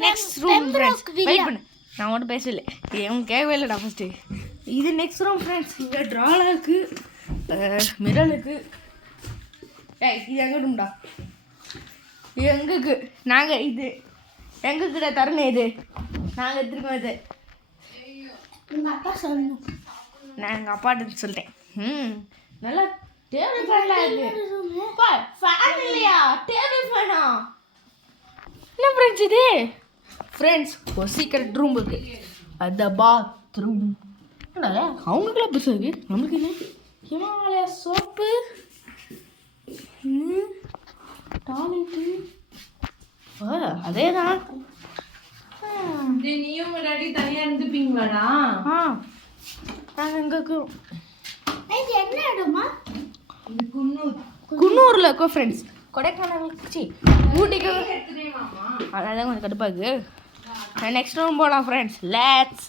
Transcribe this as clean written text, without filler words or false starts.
Next room friends wait பண்ணு நான் மட்டும் பேசவில்லை இவங்க கேட்கவே இல்லைடா ஃபஸ்ட்டு இது நெக்ஸ்ட் ரூம் ஃப்ரெண்ட்ஸ் இங்கே ட்ராலாக இருக்குது மிரல் இருக்குது இது எங்கே ரூம்டா இது எங்களுக்கு நாங்கள் இது எங்கக்கிட்ட தரணும் இது நாங்கள் எடுத்துருக்கோம் இது உங்கள் அப்பா சொல்லணும். நான் எங்கள் அப்பாட்ட சொல்லிட்டேன் நல்லா டேபிள் ஃபேன்லாம் இருக்குது ஃபேன் இல்லையா டேபிள் ஃபேனா என்ன ஃப்ரெண்ட்ஸ் இது ஃப்ரெண்ட்ஸ் ஒரு சீக்ரெட் ரூம் இருக்குது அந்த பாத்ரூம் அவங்களுக்குலாம் பெருசாக இருக்குது நம்மளுக்கு என்ன ஹிமாலயா சோப்பு டாய்லெட்டு அதே தான் நீயும் முன்னாடி தனியாக இருந்துப்பீங்களாடா நாங்கள் எங்களுக்கு இது என்ன இடமா? இது குன்னூர் குன்னூரில் இருக்கோம் ஃப்ரெண்ட்ஸ் கொடைக்கானல் ஊட்டிக்கு தெரியுமாமா அதான் கொஞ்சம் கடுப்பாகுது நெக்ஸ்ட் ரூம் போகலாம் ஃப்ரெண்ட்ஸ் லேட்ஸ்